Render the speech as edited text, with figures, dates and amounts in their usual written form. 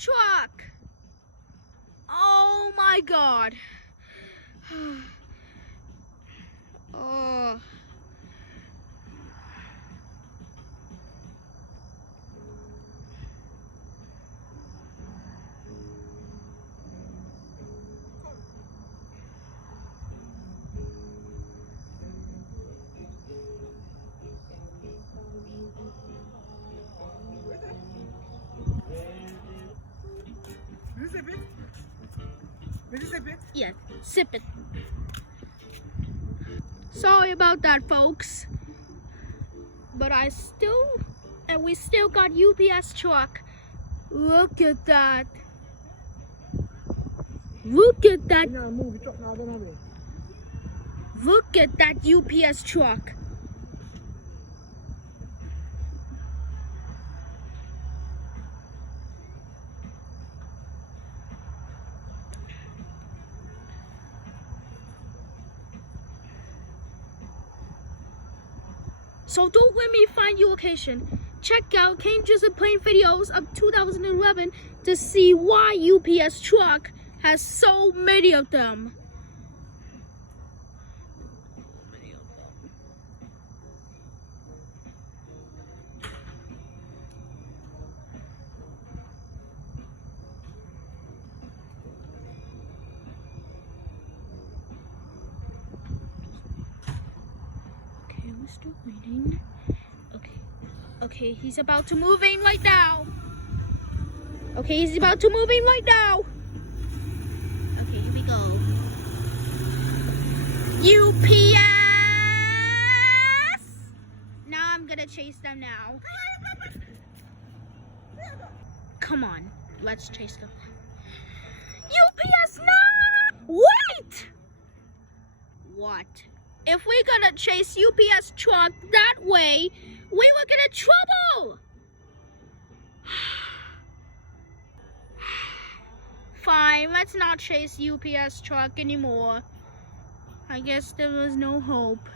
truck. Oh my God. Oh. Will you sip it? Will you sip it? Yeah, sip it. Sorry about that, folks. But we still got UPS truck. Look at that. Look at that. Look at that UPS truck. So don't let me find your location. Check out Kane Joseph playing videos of 2011 to see why UPS truck has so many of them. Okay, we're still waiting. Okay, he's about to move in right now. Okay, he's about to move in right now. Okay, here we go. UPS! Now I'm gonna chase them now. Come on, let's chase them. UPS, no! Wait! What? If we're gonna chase UPS truck that way, we will get in trouble! Fine, let's not chase UPS truck anymore. I guess there was no hope.